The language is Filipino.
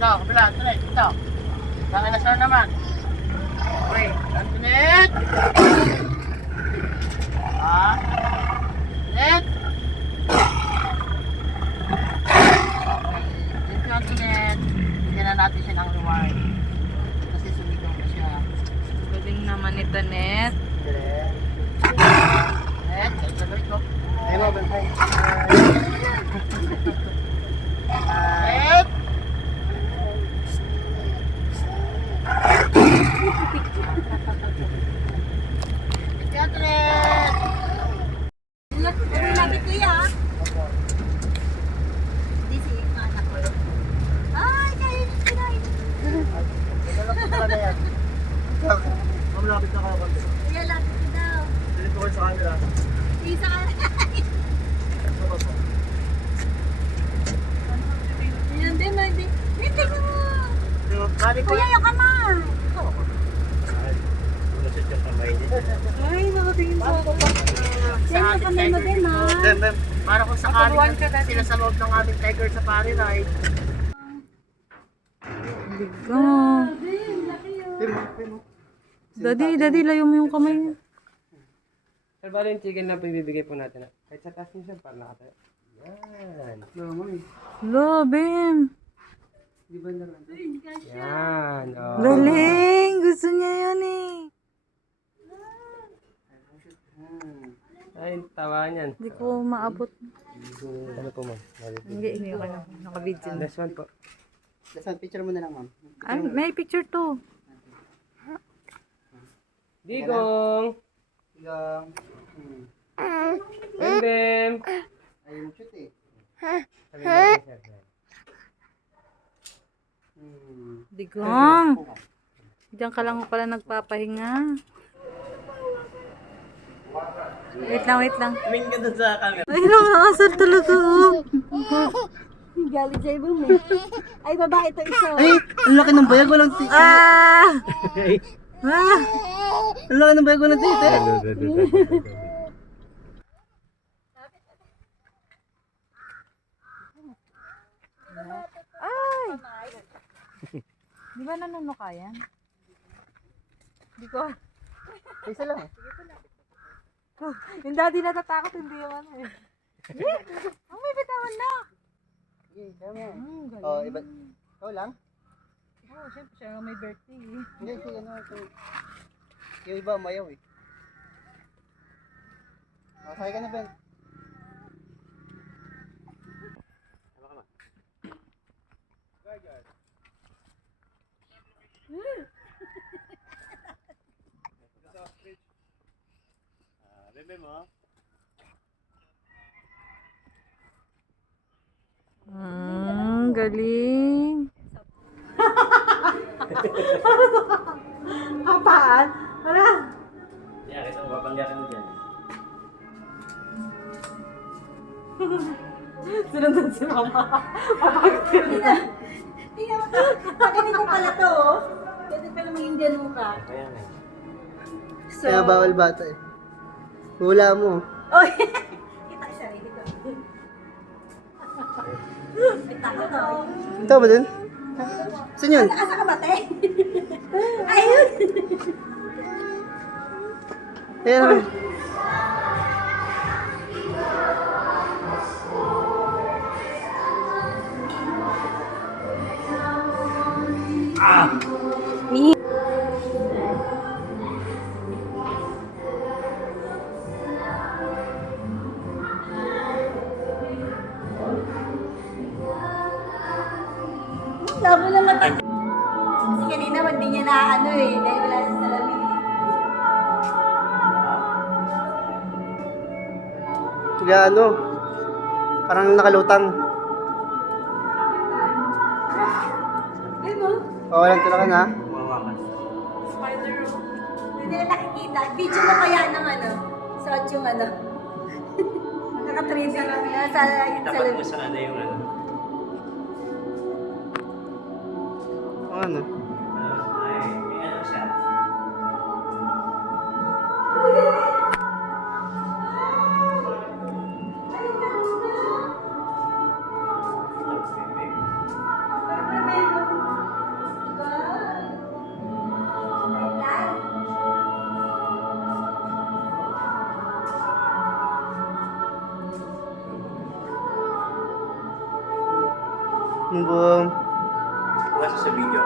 Ito, kabila, tuloy, ito. Saan na sir naman? Okay, Antoinette! Antoinette! Okay, thank you Antoinette. Bigyan na natin siya ng reward. Kasi sumigaw na siya. Galing naman ni Tanet. Antoinette, kayo sa gawin ko. Ayaw mo, bantay. Antoinette! Malapit na kayo konti. Kaya lapit ko daw. Dito ko sa camera. Isa ka na. Yan din, no? Hindi. Hindi mo. Kuya, yung kamay. Ay, nakatingin sa ako. Yan, yung kamay mo din, ha? Para kung sakali sila sa loob ng aming Tiger Safari Ride. Bigo. Daddy, layo mo yung kamay niya. Sir, bali yung chicken na bibigay po natin. Kahit sa taas niyo siya, para nakatayo. Yan. Lo, Bim. Yan. Oh. Galing. Gusto niya yun eh. Ay, tawa niyan. Hindi ko maabot. Ano po, ma'am? Hindi ko na. Naka-video na. Last one po. Last picture mo na lang, ma'am. Ay, may picture to. Digong! Hanggang... Bim! Ayun shoot eh. Sabi natin, sir. Digong. Diyan ka lang pala nagpapahinga. Wait lang. Tumingin ka doon sa camera. Ay, nakakasar talaga. Galit sa ibang eh. Ay, babae ito isa. Ay! Ang laki ng bayag, walang titi. Ah! Ang laki ng bayag, walang titi. Ay! Di ba nanunuka yan? Di ko. Isa lang eh. Yung daddy natatakot, hindi yung ano eh. Ang may bitawan na! Sige, kaya mo. Galing. Oh, iba. Ikaw lang? Oo, syempre siya nga may birthday eh. Hindi, sige, ano. Yung iba, mayaw eh. Oh, sakay ka na, Ben. Bebe mo. Galing. Apaan? Wala. Yeah, kasi mapapanggaran mo dyan. Sinundan si mama. Tingnan mo to. Ganito pala to, oh. Pwede pala maging ganun ka. Kaya nga. So, Kaya bawal bata eh. Hula mo. oh, kita ko sarili ko. Kita ko to. Ito ba dun? Saan yun? Asa ka ba, te? Ayun! Ayan naman. Labo na mata. Kasi kanina hindi niya na ano eh. Dahil wala sa salamin eh. Kaya ano, parang nakalutang. Ay mo? Walang tulakan ha. Spider room. Hindi na nakikita. Video mo kaya ng ano? Suot yung ano? Naka-3D lang na sa salamin. sana yung ano. Ano? Ay, may ano siya. Munggong. Bukas sa video.